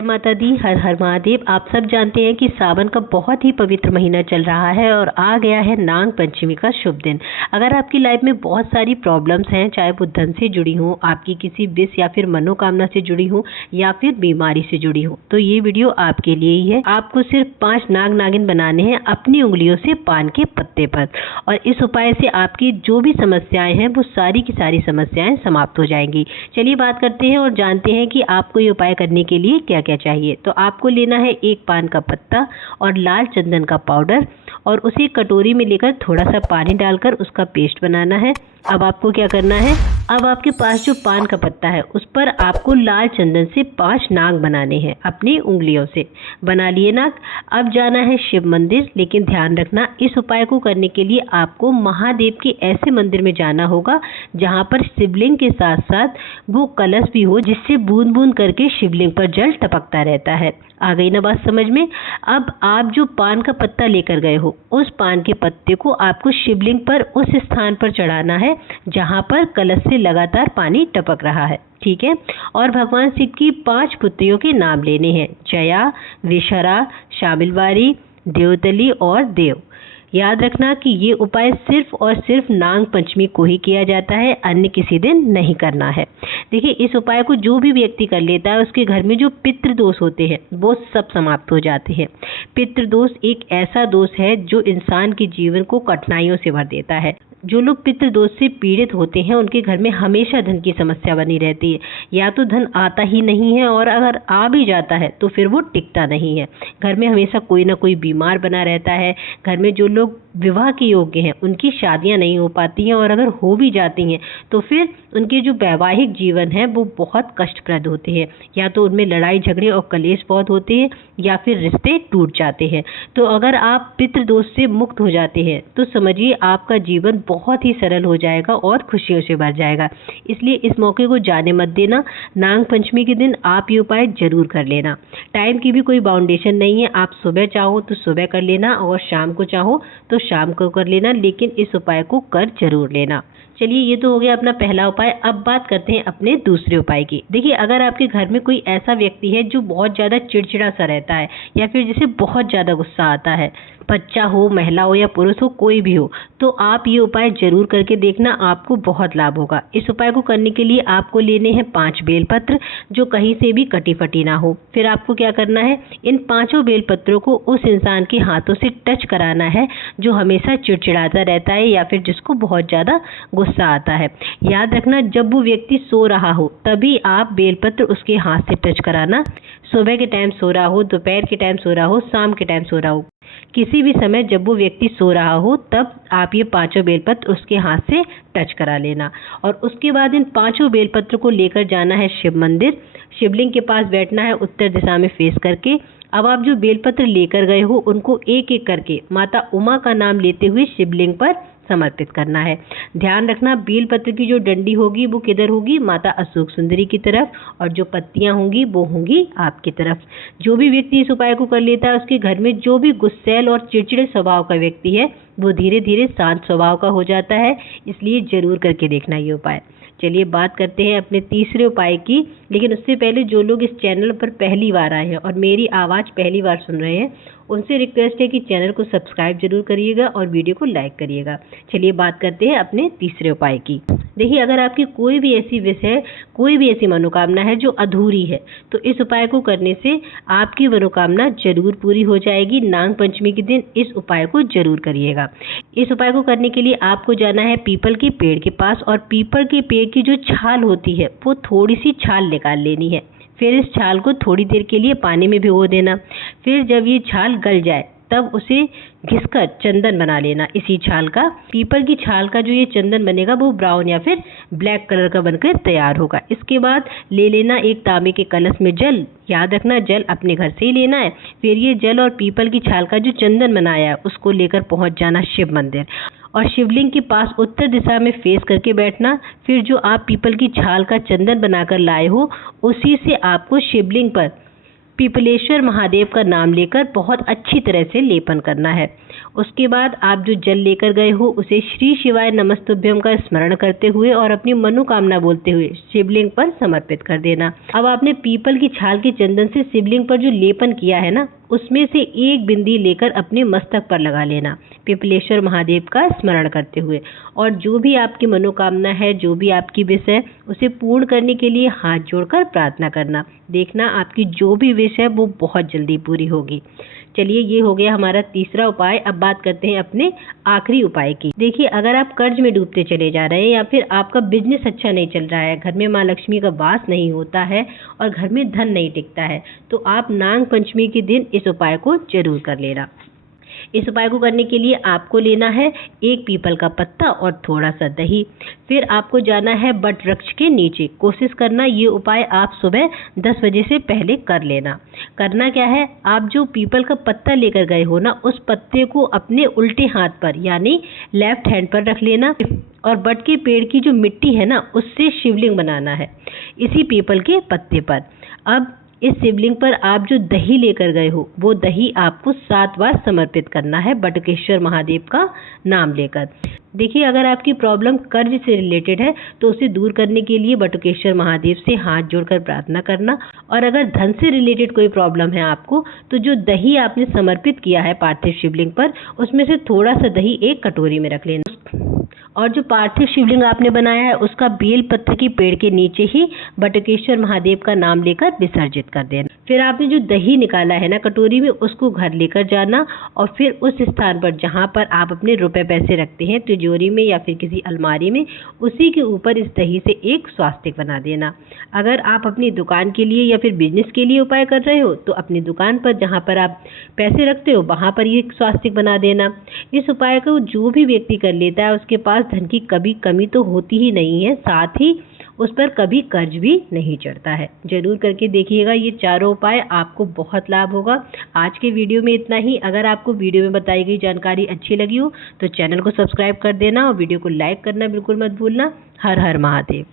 माता दी, हर हर महादेव। आप सब जानते हैं कि सावन का बहुत ही पवित्र महीना चल रहा है और आ गया है नाग पंचमी का शुभ दिन। अगर आपकी लाइफ में बहुत सारी प्रॉब्लम्स हैं, चाहे वो धन से जुड़ी हो, आपकी किसी विश या फिर मनोकामना से जुड़ी हो या फिर बीमारी से जुड़ी हो, तो ये वीडियो आपके लिए ही है। आपको सिर्फ 5 नाग नागिन बनाने हैं अपनी उंगलियों से पान के पत्ते पर, और इस उपाय से आपकी जो भी समस्याएं हैं वो सारी की सारी समस्याएं समाप्त हो जाएंगी। चलिए बात करते हैं और जानते हैं कि आपको ये उपाय करने के लिए क्या क्या चाहिए। तो आपको लेना है 1 पान का पत्ता और लाल चंदन का पाउडर, और उसे कटोरी में लेकर थोड़ा सा पानी डालकर उसका पेस्ट बनाना है। अब आपको क्या करना है, अब आपके पास जो पान का पत्ता है उस पर आपको लाल चंदन से 5 नाग बनाने हैं अपनी उंगलियों से। बना लिए नाग। अब जाना है शिव मंदिर, लेकिन ध्यान रखना इस उपाय को करने के लिए आपको महादेव के ऐसे मंदिर में जाना होगा जहां पर शिवलिंग के साथ साथ वो कलश भी हो, जिससे बूंद बूंद करके शिवलिंग पर जल टपकता रहता है। आ गई ना बात समझ में। अब आप जो पान का पत्ता लेकर गए हो, उस पान के पत्ते को आपको शिवलिंग पर उस स्थान पर चढ़ाना है जहां पर कलश से लगातार पानी टपक रहा है, ठीक है। और भगवान शिव की 5 पुत्रियों के नाम लेने हैं, जया, विषहरा, शामिलवारी, देवतली और देव। याद रखना कि ये उपाय सिर्फ और सिर्फ नाग पंचमी को ही किया जाता है, अन्य किसी दिन नहीं करना है। देखिए, इस उपाय को जो भी व्यक्ति कर लेता है उसके घर में जो पितृ दोष होते हैं वो सब समाप्त हो जाते हैं। पितृ दोष एक ऐसा दोष है जो इंसान के जीवन को कठिनाइयों से भर देता है। जो लोग पितृ दोष से पीड़ित होते हैं उनके घर में हमेशा धन की समस्या बनी रहती है, या तो धन आता ही नहीं है, और अगर आ भी जाता है तो फिर वो टिकता नहीं है। घर में हमेशा कोई ना कोई बीमार बना रहता है। घर में जो लोग विवाह के योग्य हैं उनकी शादियां नहीं हो पाती हैं, और अगर हो भी जाती हैं तो फिर उनके जो वैवाहिक जीवन है वो बहुत कष्टप्रद होते हैं, या तो उनमें लड़ाई झगड़े और कलेश बहुत होते हैं या फिर रिश्ते टूट जाते हैं। तो अगर आप पितृ दोष से मुक्त हो जाते हैं तो समझिए आपका जीवन बहुत ही सरल हो जाएगा और खुशियों से भर जाएगा। इसलिए इस मौके को जाने मत देना। नाग पंचमी के दिन आप ये उपाय जरूर कर लेना। टाइम की भी कोई बाउंडेशन नहीं है, आप सुबह चाहो तो सुबह कर लेना और शाम को चाहो तो शाम को कर लेना, लेकिन इस उपाय को कर जरूर लेना। चलिए, ये तो हो गया अपना पहला उपाय। अब बात करते हैं अपने दूसरे उपाय की। देखिए, अगर आपके घर में कोई ऐसा व्यक्ति है जो बहुत ज़्यादा चिड़चिड़ा सा रहता है, या फिर जिसे बहुत ज़्यादा गुस्सा आता है, बच्चा हो, महिला हो या पुरुष हो, कोई भी हो, तो आप ये उपाय जरूर करके देखना, आपको बहुत लाभ होगा। इस उपाय को करने के लिए आपको लेने हैं 5 बेलपत्र जो कहीं से भी कटी फटी ना हो। फिर आपको क्या करना है, इन 5 बेलपत्रों को उस इंसान के हाथों से टच कराना है जो हमेशा चिड़चिड़ाता रहता है या फिर जिसको बहुत ज़्यादा गुस्सा आता है। याद रखना, जब वो व्यक्ति सो रहा हो तभी आप बेलपत्र उसके हाथ से टच कराना। सुबह के टाइम सो रहा हो, दोपहर के टाइम सो रहा हो, शाम के टाइम सो रहा हो, किसी भी समय जब वो व्यक्ति सो रहा हो तब आप ये 5 बेलपत्र उसके हाथ से टच करा लेना। और उसके बाद इन 5 बेलपत्र को लेकर जाना है शिव मंदिर। शिवलिंग के पास बैठना है उत्तर दिशा में फेस करके। अब आप जो बेलपत्र लेकर गए हो उनको एक एक करके माता उमा का नाम लेते हुए शिवलिंग पर समर्पित करना है। ध्यान रखना, बेलपत्र की जो डंडी होगी वो किधर होगी, माता अशोक सुंदरी की तरफ, और जो पत्तियां होंगी वो होंगी आपकी तरफ। जो भी व्यक्ति इस उपाय को कर लेता है उसके घर में जो भी गुस्सैल और चिड़चिड़े स्वभाव का व्यक्ति है वो धीरे धीरे शांत स्वभाव का हो जाता है। इसलिए जरूर करके देखना ये उपाय। चलिए बात करते हैं अपने तीसरे उपाय की, लेकिन उससे पहले जो लोग इस चैनल पर पहली बार आए हैं और मेरी आवाज़ पहली बार सुन रहे हैं उनसे रिक्वेस्ट है कि चैनल को सब्सक्राइब जरूर करिएगा और वीडियो को लाइक करिएगा। चलिए बात करते हैं अपने तीसरे उपाय की। देखिए, अगर आपकी कोई भी ऐसी विश है, कोई भी ऐसी मनोकामना है जो अधूरी है, तो इस उपाय को करने से आपकी मनोकामना जरूर पूरी हो जाएगी। नाग पंचमी के दिन इस उपाय को जरूर करिएगा। इस उपाय को करने के लिए आपको जाना है पीपल के पेड़ के पास, और पीपल के पेड़ की जो छाल होती है वो थोड़ी सी छाल निकाल लेनी है। फिर इस छाल को थोड़ी देर के लिए पानी में भिगो देना। फिर जब ये छाल गल जाए तब उसे घिसकर चंदन बना लेना इसी छाल का। पीपल की छाल का जो ये चंदन बनेगा वो ब्राउन या फिर ब्लैक कलर का बनकर तैयार होगा। इसके बाद ले लेना एक तांबे के कलश में जल। याद रखना, जल अपने घर से ही लेना है। फिर ये जल और पीपल की छाल का जो चंदन बनाया है उसको लेकर पहुंच जाना शिव मंदिर, और शिवलिंग के पास उत्तर दिशा में फेस करके बैठना। फिर जो आप पीपल की छाल का चंदन बनाकर लाए हो उसी से आपको शिवलिंग पर पीपलेश्वर महादेव का नाम लेकर बहुत अच्छी तरह से लेपन करना है। उसके बाद आप जो जल लेकर गए हो उसे श्री शिवाय नमस्तुभ्यम का स्मरण करते हुए और अपनी मनोकामना बोलते हुए शिवलिंग पर समर्पित कर देना। अब आपने पीपल की छाल के चंदन से शिवलिंग पर जो लेपन किया है ना, उसमें से एक बिंदी लेकर अपने मस्तक पर लगा लेना, पिपलेश्वर महादेव का स्मरण करते हुए। और जो भी आपकी मनोकामना है, जो भी आपकी विश है, उसे पूर्ण करने के लिए हाथ जोड़कर प्रार्थना करना। देखना आपकी जो भी विश है वो बहुत जल्दी पूरी होगी। चलिए, ये हो गया हमारा तीसरा उपाय। अब बात करते हैं अपने आखिरी उपाय की। देखिए, अगर आप कर्ज में डूबते चले जा रहे हैं या फिर आपका बिजनेस अच्छा नहीं चल रहा है, घर में माँ लक्ष्मी का वास नहीं होता है और घर में धन नहीं टिकता है, तो आप नाग पंचमी के दिन इस उपाय को जरूर कर लेना। इस उपाय को करने के लिए आपको लेना है एक पीपल का पत्ता और थोड़ा सा दही। फिर आपको जाना है बट वृक्ष के नीचे। कोशिश करना ये उपाय आप सुबह 10 बजे से पहले कर लेना। करना क्या है, आप जो पीपल का पत्ता लेकर गए हो ना, उस पत्ते को अपने उल्टे हाथ पर यानी लेफ्ट हैंड पर रख लेना और बट के पेड़ की जो मिट्टी है ना, उससे शिवलिंग बनाना है इसी पीपल के पत्ते पर। अब इस शिवलिंग पर आप जो दही लेकर गए हो, वो दही आपको 7 बार समर्पित करना है बटुकेश्वर महादेव का नाम लेकर। देखिए, अगर आपकी प्रॉब्लम कर्ज से रिलेटेड है तो उसे दूर करने के लिए बटुकेश्वर महादेव से हाथ जोड़कर प्रार्थना करना। और अगर धन से रिलेटेड कोई प्रॉब्लम है आपको, तो जो दही आपने समर्पित किया है पार्थिव शिवलिंग पर, उसमें से थोड़ा सा दही एक कटोरी में रख लेना और जो पार्थिव शिवलिंग आपने बनाया है उसका बेल पत्र की पेड़ के नीचे ही बटुकेश्वर महादेव का नाम लेकर विसर्जित कर देना। फिर आपने जो दही निकाला है ना कटोरी में, उसको घर लेकर जाना और फिर उस स्थान पर जहाँ पर आप अपने रुपए पैसे रखते हैं, तिजोरी में या फिर किसी अलमारी में, उसी के ऊपर इस दही से एक स्वास्तिक बना देना। अगर आप अपनी दुकान के लिए या फिर बिजनेस के लिए उपाय कर रहे हो तो अपनी दुकान पर जहाँ पर आप पैसे रखते हो वहाँ पर ये स्वास्तिक बना देना। इस उपाय को जो भी व्यक्ति कर लेता है उसके पास धन की कभी कमी तो होती ही नहीं है, साथ ही उस पर कभी कर्ज भी नहीं चढ़ता है। जरूर करके देखिएगा, ये चारों उपाय आपको बहुत लाभ होगा। आज के वीडियो में इतना ही। अगर आपको वीडियो में बताई गई जानकारी अच्छी लगी हो तो चैनल को सब्सक्राइब कर देना और वीडियो को लाइक करना बिल्कुल मत भूलना। हर हर महादेव।